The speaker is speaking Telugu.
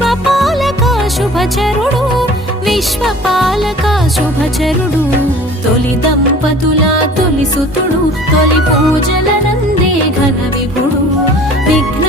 విశ్వపాలక శుభచరుడు విశ్వపాలక శుభచరుడు తొలి దంపతుల తొలి సుతుడు తొలి పూజల నందే ఘన విభుడు విఘ్న